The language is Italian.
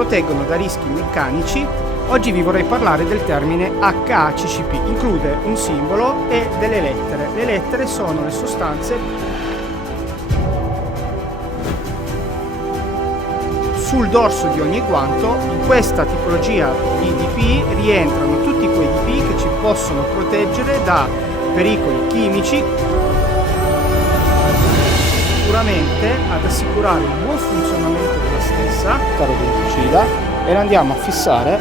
proteggono da rischi meccanici. Oggi vi vorrei parlare del termine HACCP, include un simbolo e delle lettere. Le lettere sono le sostanze sul dorso di ogni guanto. In questa tipologia di DPI rientrano tutti quei DPI che ci possono proteggere da pericoli chimici, sicuramente ad assicurare il buon funzionamento della stessa, caro denticida, e la andiamo a fissare